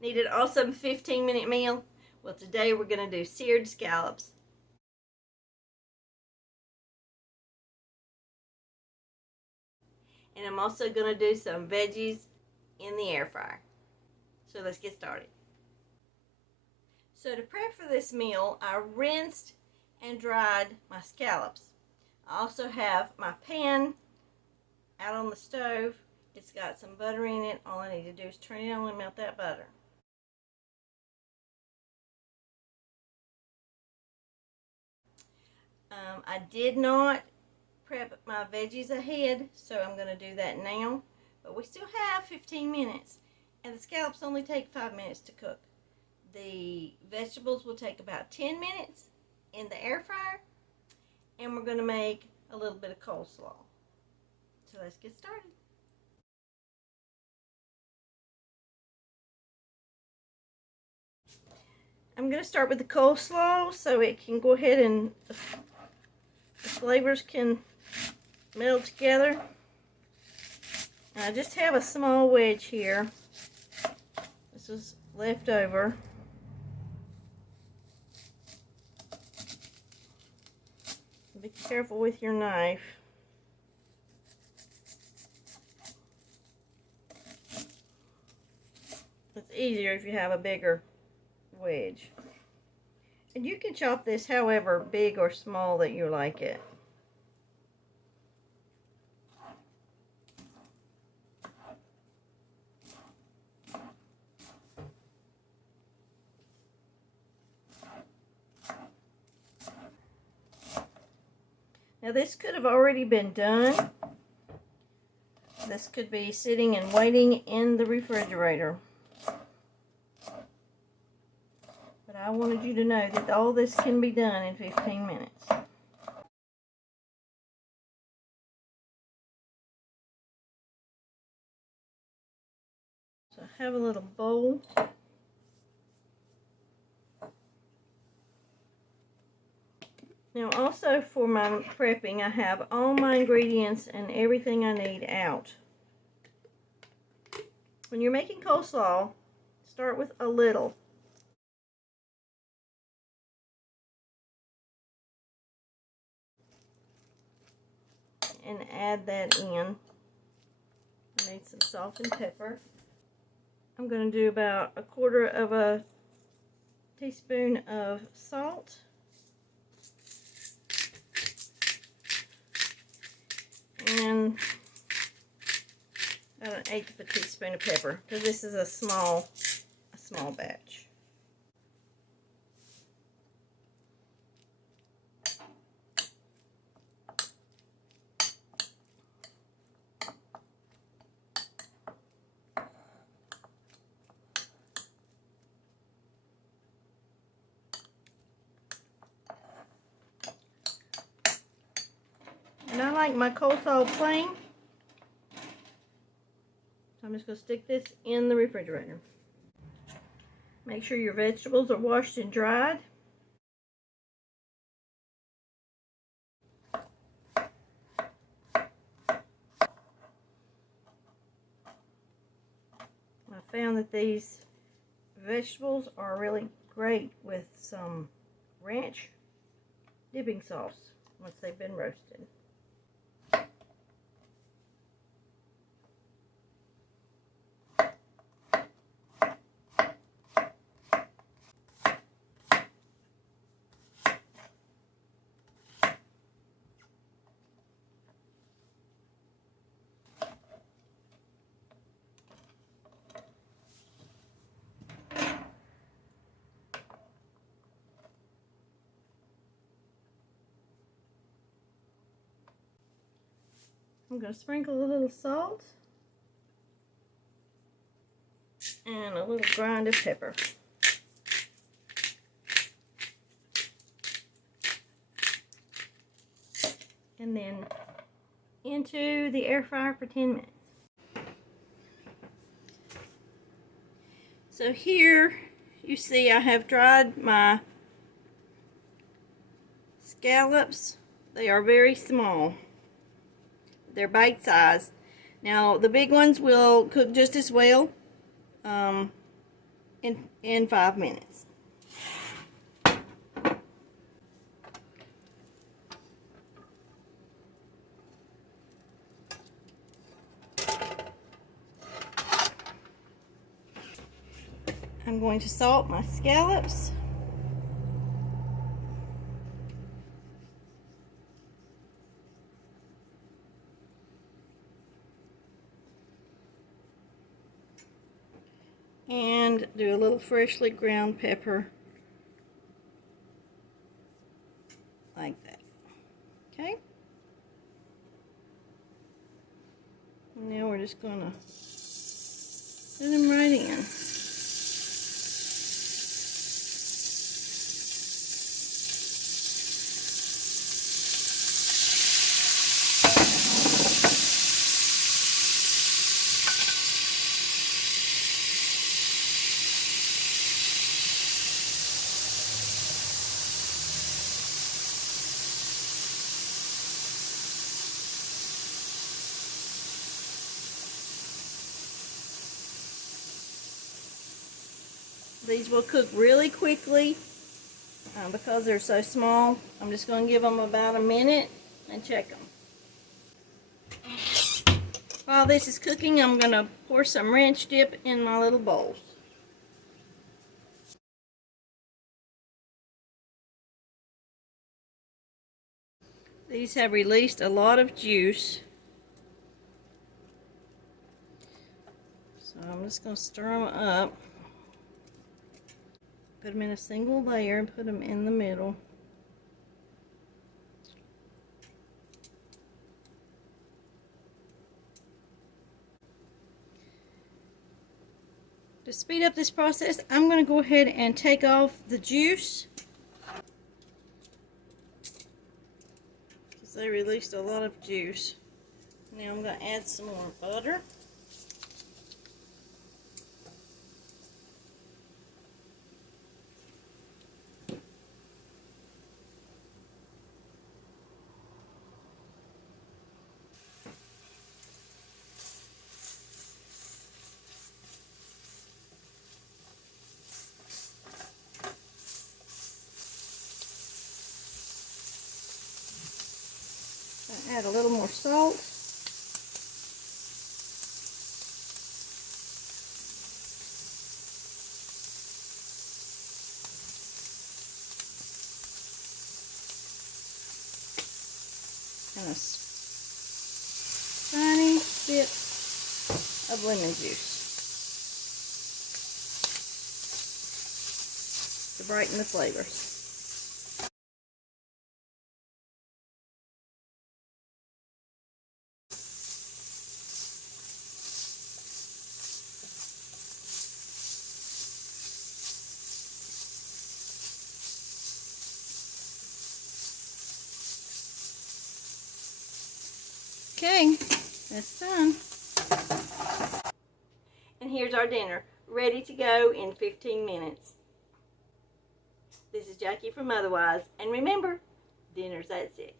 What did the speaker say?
Need an awesome 15-minute meal? Well, today we're going to do seared scallops. And I'm also going to do some veggies in the air fryer. So let's get started. So to prep for this meal, I rinsed and dried my scallops. I also have my pan out on the stove. It's got some butter in it. All I need to do is turn it on and melt that butter. I did not prep my veggies ahead, so I'm going to do that now. But we still have 15 minutes, and the scallops only take 5 minutes to cook. The vegetables will take about 10 minutes in the air fryer, and we're going to make a little bit of coleslaw. So let's get started. I'm going to start with the coleslaw so it can go ahead and the flavors can meld together. And I just have a small wedge here. This is left over. Be careful with your knife. It's easier if you have a bigger wedge. And you can chop this however big or small that you like it. Now this could have already been done. This could be sitting and waiting in the refrigerator. But I wanted you to know that all this can be done in 15 minutes. So I have a little bowl. Now also for my prepping, I have all my ingredients and everything I need out. When you're making coleslaw, start with a little. And add that in. I need some salt and pepper. I'm going to do about 1/4 of a teaspoon of salt. And about 1/8 of a teaspoon of pepper, because this is a small batch. And I like my coleslaw plain. So I'm just going to stick this in the refrigerator. Make sure your vegetables are washed and dried. I found that these vegetables are really great with some ranch dipping sauce once they've been roasted. I'm going to sprinkle a little salt and a little grind of pepper. And then into the air fryer for 10 minutes. So here you see I have dried my scallops. They are very small. They're bite-sized. Now the big ones will cook just as well. in 5 minutes. I'm going to salt my scallops. And do a little freshly ground pepper like that. Okay? Now we're just going to put them right in. These will cook really quickly because they're so small. I'm just going to give them about a minute and check them. While this is cooking, I'm going to pour some ranch dip in my little bowls. These have released a lot of juice. So I'm just going to stir them up. Put them in a single layer and put them in the middle. To speed up this process, I'm going to go ahead and take off the juice, because they released a lot of juice. Now I'm going to add some more butter. Add a little more salt. And a tiny bit of lemon juice to brighten the flavors. Okay, that's done. And here's our dinner, ready to go in 15 minutes. This is Jackie from Motherwize, and remember, dinner's at 6.